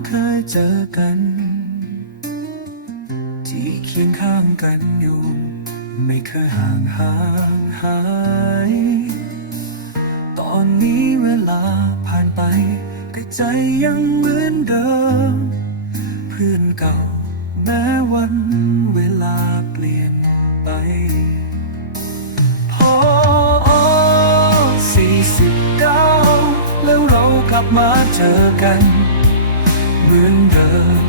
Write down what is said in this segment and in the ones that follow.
ที่เคยเจอกัน ที่เคียงข้างกันอยู่ ไม่เคยห่างหางหาย ตอนนี้เวลาผ่านไปแต่ใจยังเหมือนเดิม เพื่อนเก่าแม้วันเวลาเปลี่ยนไป พอสี่สิบเก้าแล้วเรากลับมาเจอกัน เหมือนเดิม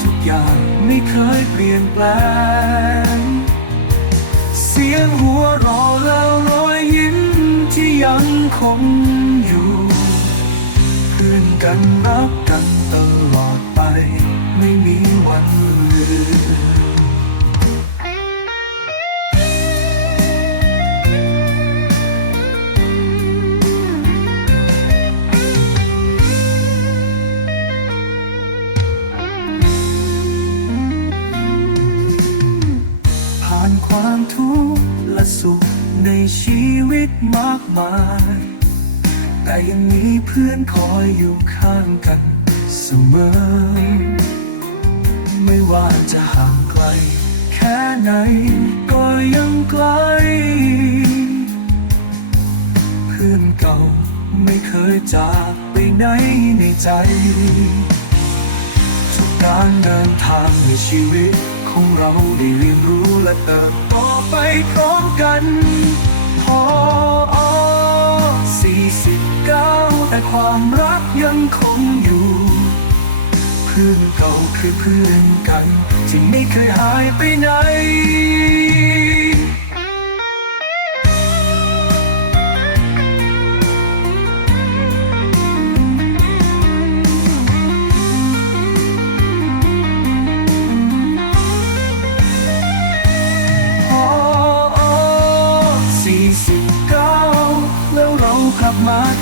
ทุกอย่างไม่เคยเปลี่ยนแปลง เสียงหัวเราะแล้วรอยยิ้มที่ยังคงอยู่เพื่อนกันรักกันตลอดไป ไม่มีวัน และสุขในชีวิตมากมาย แต่ยังมีเพื่อนคอยอยู่ข้างกันเสมอ ไม่ว่าจะห่างไกล แค่ไหนก็ยังไกล เพื่อนเก่าไม่เคยจากไปไหนในใจ ทุกการเดินทางในชีวิต ของเราได้เรียนรู้และเติบโตไปพร้อมกันพอสี่สิบเก้าแต่ความรักยังคงอยู่ เพื่อนเก่าคือเพื่อนกันที่ไม่เคยหายไปไหน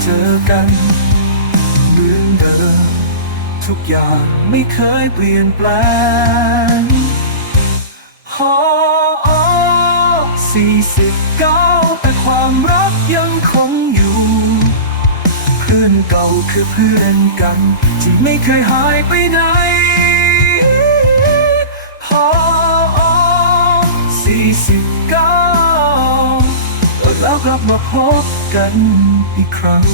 เจอกันเหมือนเดิมทุกอย่างไม่เคยเปลี่ยนแปลงพอสี่สิบเก้าแต่ความรักยังคงอยู่ เพื่อนเก่าคือเพื่อนกัน ที่ไม่เคยหายไปไหนพอสี่สิบ มาพบกันอีกครั้ง